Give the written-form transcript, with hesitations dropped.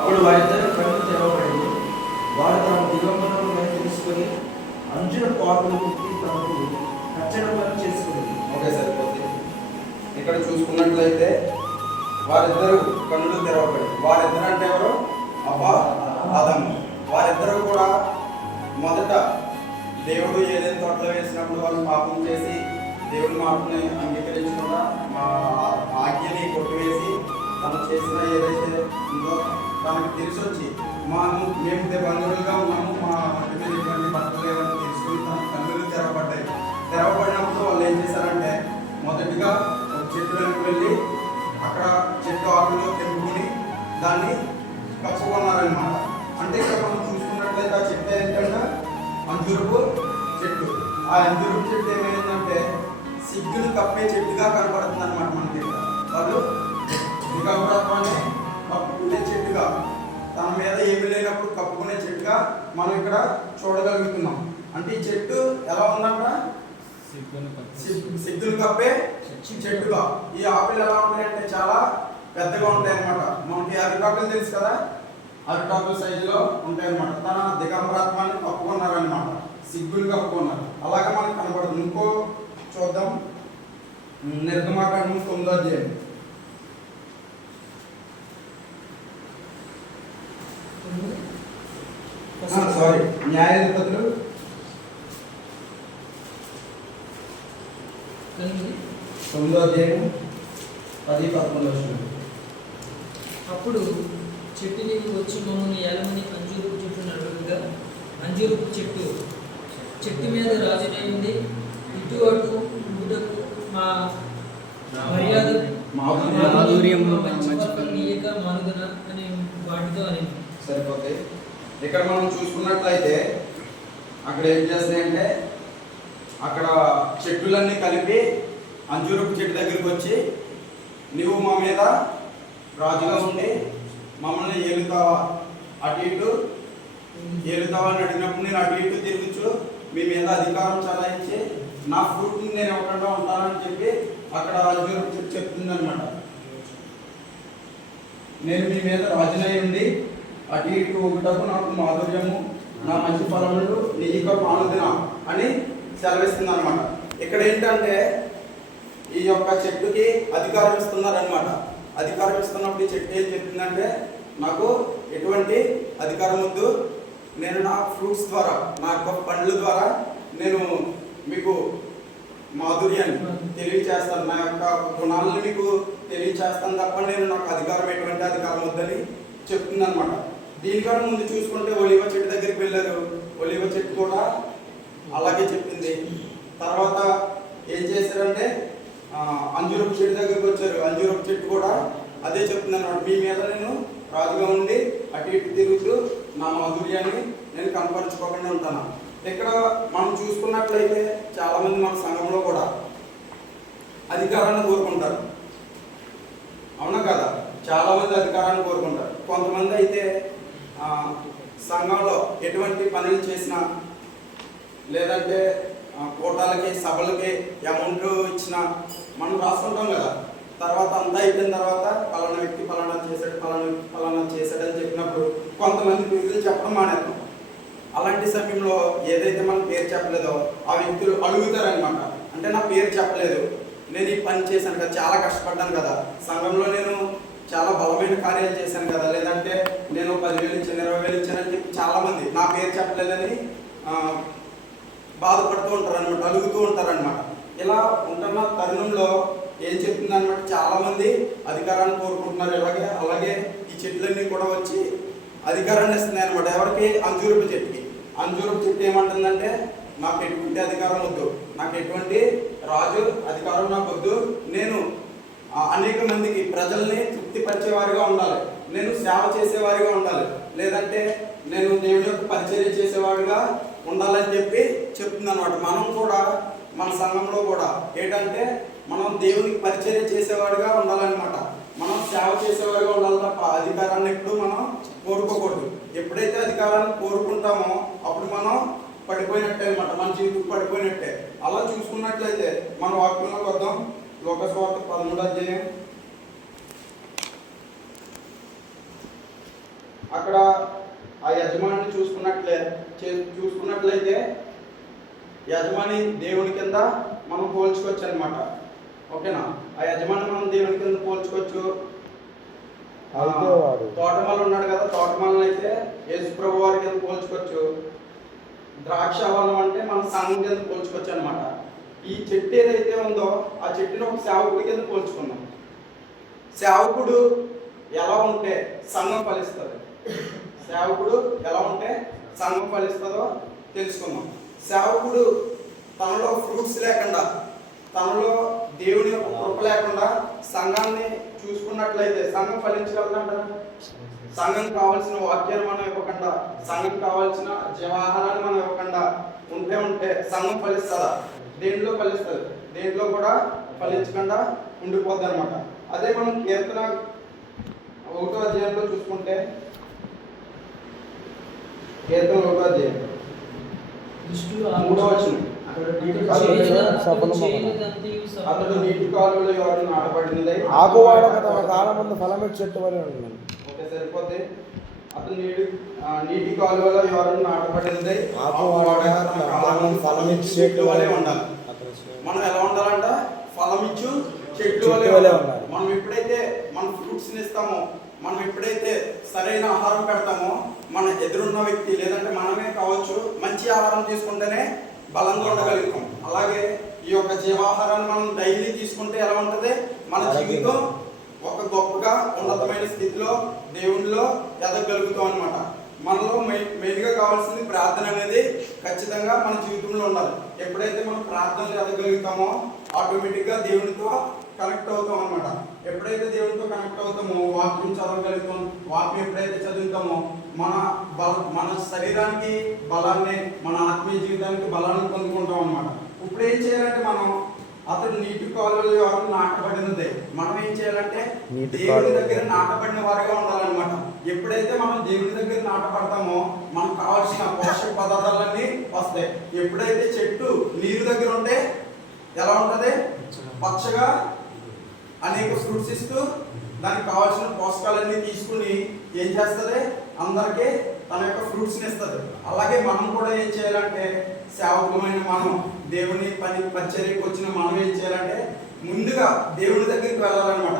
అప్పుడు వారిద్దరు కన్నులు తెరవబడింది. వారు తమ దిగంబరులను తీసుకొని అంజూరపు ఆకులు కుట్టి తమకు కచ్చడలను చేసుకునేది. ఓకే, సరిపోతుంది. ఇక్కడ చూసుకున్నట్లయితే వారిద్దరు కన్నులు తెరవబడింది. వారిద్దరు అంటే ఎవరు? అవ్వ, ఆదాము. వారిద్దరూ కూడా మొదట దేవుడు ఏదైనా తోటలో వేసినప్పుడు వాళ్ళు పాపం చేసి దేవుడి మాటని అంగీకరించకుండా మా ఆజ్ఞని కొట్టివేసి తను చేసిన ఏదైతే ఉందో తనకు తెలిసి వచ్చి మేము బంధువులుగా ఉన్నాము, మా ఇంటి మీద ఇటువంటి బట్టలు ఏమైనా తీసుకుని తన కన్నులు తెరవబడ్డాయి. తెరవబడినప్పుడు వాళ్ళు ఏం చేశారంటే మొదటిగా ఒక చెట్టు వెనక్కి వెళ్ళి అక్కడ చెట్టు ఆకులు తెంపుకుని దాన్ని కప్పుకున్నారనమాట. అంటే ఇక్కడ మనం చూసుకున్నట్లయితే ఆ చెట్టు ఏంటంటే అంజూరపు చెట్టు. ఆ అంజూరపు చెట్టు ఏమైందంటే సిగ్గులు కప్పే చెట్టుగా కనపడుతుంది అనమాట మనకి. వాళ్ళు దిగంబరత్వాన్ని కప్పుకునే చెట్టుగా, తన మీద ఏమి లేనప్పుడు కప్పుకునే చెట్టుగా మనం ఇక్కడ చూడగలుగుతున్నాం. అంటే ఈ చెట్టు ఎలా ఉందంట? సిగ్గులు కప్పే చెట్టుగా. ఈ ఆకులు ఎలా ఉంటాయంటే చాలా పెద్దగా ఉంటాయి అన్నమాట. మనకి అరిటాకులు తెలుసు కదా, అరిటాకుల సైజులో ఉంటాయి అన్నమాట. తన దిగంబరత్వాన్ని కప్పుకున్నారనమాట, సిగ్గులు కప్పుకున్నారు. అలాగే మనకు కనపడుతుంది. ఇంకో చూద్దాం, నిర్గమాకాండం 9వ అధ్యాయం. న్యాయాధిపతులు 9వ అధ్యాయం 10-11. అప్పుడు చెట్టు నీకు వచ్చి మమ్మల్ని ఏలమని అంజూరపు చెట్టు నడుపుగా అంజూరపు చెట్టు మీద రాజునై ఉండి ఇటు అటు ఊటకు మా మర్యాద నీయక మానుగన అని వాటితో అని. సరిపోతాయి. ఇక్కడ మనం చూసుకున్నట్లయితే అక్కడ ఏం చేస్తున్నాయంటే అక్కడ చెట్టులన్నీ కలిపి అంజూరపు చెట్టు దగ్గరికి వచ్చి నువ్వు మా మీద రాజుగా ఉండి మమ్మల్ని ఏలుతావా, అటు ఇటు ఏలుతావా అని అడిగినప్పుడు నేను అటు ఇటు తిరుగుచు మీ మీద అధికారం చలాయించి నా ఫ్రూట్ని నేను ఇవ్వకుండా ఉంటానని చెప్పి అక్కడ అంజూరపు చెట్టు చెప్తుంది అనమాట. నేను మీ మీద రాజునై ఉండి అటు ఇటు ఒకటకు నాకు మాధుర్యము, నా మంచి ఫలములు నీ ఇక పానుదిన అని సెలవిస్తుంది అనమాట. ఇక్కడ ఏంటంటే ఈ యొక్క చెట్టుకి అధికారం ఇస్తున్నారనమాట. అధికారం ఇస్తున్నప్పుడు ఈ చెట్టు ఏం చెప్తుందంటే నాకు ఎటువంటి అధికారం వద్దు, నేను నా ఫ్రూట్స్ ద్వారా, నా యొక్క పండ్ల ద్వారా నేను మీకు మాధుర్యాన్ని తెలియచేస్తాను, నా యొక్క గుణాలను మీకు తెలియచేస్తాను తప్ప నేను నాకు అధికారం ఎటువంటి అధికారం వద్దని చెప్తుంది అనమాట. దీనికన్నా ముందు చూసుకుంటే ఒలివ చెట్టు దగ్గరికి వెళ్ళారు. ఒలివ చెట్టు కూడా అలాగే చెప్పింది. తర్వాత ఏం చేశారంటే అంజూరపు చెట్టు దగ్గరికి వచ్చారు. అంజూరపు చెట్టు కూడా అదే చెప్తుంది అన్నమాట. మీ మీద నేను రాజుగా ఉండి అటు ఇటు తిరుగుతూ నా మాధుర్యాన్ని నేను కనపరుచుకోకుండా ఉంటాను. ఇక్కడ మనం చూసుకున్నట్లయితే చాలామంది మన సంఘంలో కూడా అధికారాన్ని కోరుకుంటారు, అవునా కదా? చాలామంది అధికారాన్ని కోరుకుంటారు. కొంతమంది అయితే సంఘంలో ఎటువంటి పనులు చేసినా లేదంటే కోటాలకి సభలకి అమౌంట్ ఇచ్చినా మనం రాసుకుంటాం కదా. తర్వాత అంతా అయిపోయిన తర్వాత పలానా వ్యక్తి పలానా చేశాడు, పలానా చేశాడని చెప్పినప్పుడు కొంతమంది వ్యక్తులు చెప్పడం మానేస్తాం. అలాంటి సమయంలో ఏదైతే మనం పేరు చెప్పలేదో ఆ వ్యక్తులు అడుగుతారనమాట. అంటే నా పేరు చెప్పలేదు, నేను ఈ పని చేశాను కదా, చాలా కష్టపడ్డాను కదా, సంఘంలో నేను చాలా బలమైన కార్యాలు చేశాను కదా, లేదంటే నేను 10,000 ఇచ్చాను, 20,000 ఇచ్చానని చెప్పి చాలామంది నా పేరు చెప్పలేదని బాధపడుతూ ఉంటారు అనమాట, అడుగుతూ ఉంటారనమాట. ఇలా ఉంటున్న తరుణంలో ఏం చెప్తుంది అనమాట, చాలామంది అధికారాన్ని కోరుకుంటున్నారు. అలాగే ఈ చెట్లన్నీ కూడా వచ్చి అధికారాన్ని ఇస్తున్నాయి అనమాట. ఎవరికి? అంజూరపు చెట్టుకి. అంజూరపు చెట్టు ఏమంటుందంటే నాకు ఎటువంటి అధికారం వద్దు, నాకు ఎటువంటి రాజు అధికారం నాకు వద్దు, నేను అనేక మందికి ప్రజల్ని తృప్తిపరిచేవారిగా ఉండాలి, నేను సేవ చేసేవారిగా ఉండాలి, లేదంటే నేను దేవుని యొక్క పరిచర్య చేసేవాడిగా ఉండాలని చెప్పి చెప్తుంది అనమాట. మనం కూడా మన సంఘంలో కూడా ఏంటంటే మనం దేవునికి పరిచర్య చేసేవాడిగా ఉండాలన్నమాట. మనం సేవ చేసేవాడిగా ఉండాలి తప్ప అధికారాన్ని ఎప్పుడు మనం కోరుకోకూడదు. ఎప్పుడైతే అధికారాన్ని కోరుకుంటామో అప్పుడు మనం పడిపోయినట్టే అనమాట, మన జీవితం పడిపోయినట్టే. అలా చూసుకున్నట్లయితే మన వాక్యంలోకి వద్దాం. లోకస్వార్త 13వ అధ్యాయం అక్కడ ఆ యజమానిని చూసుకున్నట్లయితే యజమాని దేవుని కింద మనం పోల్చుకోవచ్చు అనమాట. ఓకేనా? ఆ యజమాని మనం దేవుని కింద పోల్చుకోవచ్చు. తోటమాల ఉన్నాడు కదా, తోటమాలను అయితే యేసు ప్రభు వారి కింద పోల్చుకోవచ్చు. ద్రాక్షావనం అంటే మనం సంఘం కింద పోల్చుకోవచ్చు అనమాట. ఈ చెట్టు ఏదైతే ఉందో ఆ చెట్టుని ఒక సేవకుడి కింద పోల్చుకున్నాం. సేవకుడు ఎలా ఉంటే సంఘం ఫలిస్తుంది, సేవకుడు ఎలా ఉంటే సంఘం ఫలిస్తుందో తెలుసుకుందాం. సేవకుడు తనలో ఫ్రూట్స్ లేకుండా, తనలో దేవుని యొక్క కృప లేకుండా సంఘాన్ని చూసుకున్నట్లయితే సంఘం ఫలించగలదంటారా? సంఘం కావాల్సిన వాక్యాన్ని మనం ఇవ్వకుండా, సంఘం కావాల్సిన జీవాహారాన్ని మనం ఇవ్వకుండా ఉంటే సంఘం ఫలిస్తుందా? దేంట్లో ఫలిస్తుంది? దేంట్లో కూడా ఫలించకుండా ఉండిపోద్ది అనమాట. అదే మనం కీర్తన 1వ అధ్యాయంలో చూసుకుంటే, కీర్తన 1వ అధ్యాయం 3వ వచనం, అతడు నీటి కాలువలో ఎవరు నాటబడినదై ఆకువాడక తన కాలమందు ఫలమిచ్చు చెట్టు వలె ఉండును. ఓకే, సరిపోతే. అతను నీటి కాలువలో ఎవరు నాటబడినదై ఆకువాడక తన కాలమందు ఫలమిచ్చు చెట్టు వలె ఉండాలి. మనం ఎలా ఉండాలంట? ఫలమిచ్చు చెట్టు వలె ఉండాలి. మనం ఎప్పుడైతే మన ఫ్రూట్స్ ఇస్తామో, మనం ఎప్పుడైతే సరైన ఆహారం పెడతామో, మన ఎదురున్న వ్యక్తి లేదంటే మనమే కావచ్చు, మంచి ఆహారం తీసుకుంటేనే బలంగా ఉండగలుగుతాం. అలాగే ఈ యొక్క జీవాహారాన్ని మనం డైలీ తీసుకుంటే ఎలా ఉంటుంది? మన జీవితం ఒక గొప్పగా ఉన్నతమైన స్థితిలో దేవునిలో ఎదగలుగుతాం అనమాట. మనలో మెయిన్గా కావాల్సింది ప్రార్థన అనేది ఖచ్చితంగా మన జీవితంలో ఉండాలి. ఎప్పుడైతే మనం ప్రార్థనలు ఎదగలుగుతామో ఆటోమేటిక్గా దేవునితో కనెక్ట్ అవుతాం అనమాట. ఎప్పుడైతే దేవునితో కనెక్ట్ అవుతామో వాక్యం చదవగలుగుతాం. వాక్యం ఎప్పుడైతే చదువుతామో మన శరీరానికి బలాన్ని, మన ఆత్మీయ జీవితానికి బలాన్ని పొందుకుంటాం అనమాట. ఇప్పుడు ఏం చేయాలంటే మనం అతడు నీటి కాలువలో ఎవరు నాటబడినదే, మనం ఏం చేయాలంటే దేవుని దగ్గర నాటబడిన వారిగా ఉండాలన్నమాట. ఎప్పుడైతే మనం దేవుని దగ్గర నాటబడతామో మనకు కావాల్సిన పోషక పదార్థాలన్నీ వస్తాయి. ఎప్పుడైతే చెట్టు నీరు దగ్గర ఉంటే ఎలా ఉంటుంది? పచ్చగా అనేక ఫ్రూట్స్ ఇస్తూ దానికి కావాల్సిన పోషకాలన్నీ తీసుకుని ఏం చేస్తుంది? అందరికీ తన యొక్క ఫ్రూట్స్ని ఇస్తుంది. అలాగే మనం కూడా ఏం చేయాలంటే, సేవకులమైన మనం, దేవుని పరిచర్యకు వచ్చిన మనం ఏం చేయాలంటే ముందుగా దేవుని దగ్గరికి వెళ్ళాలన్నమాట.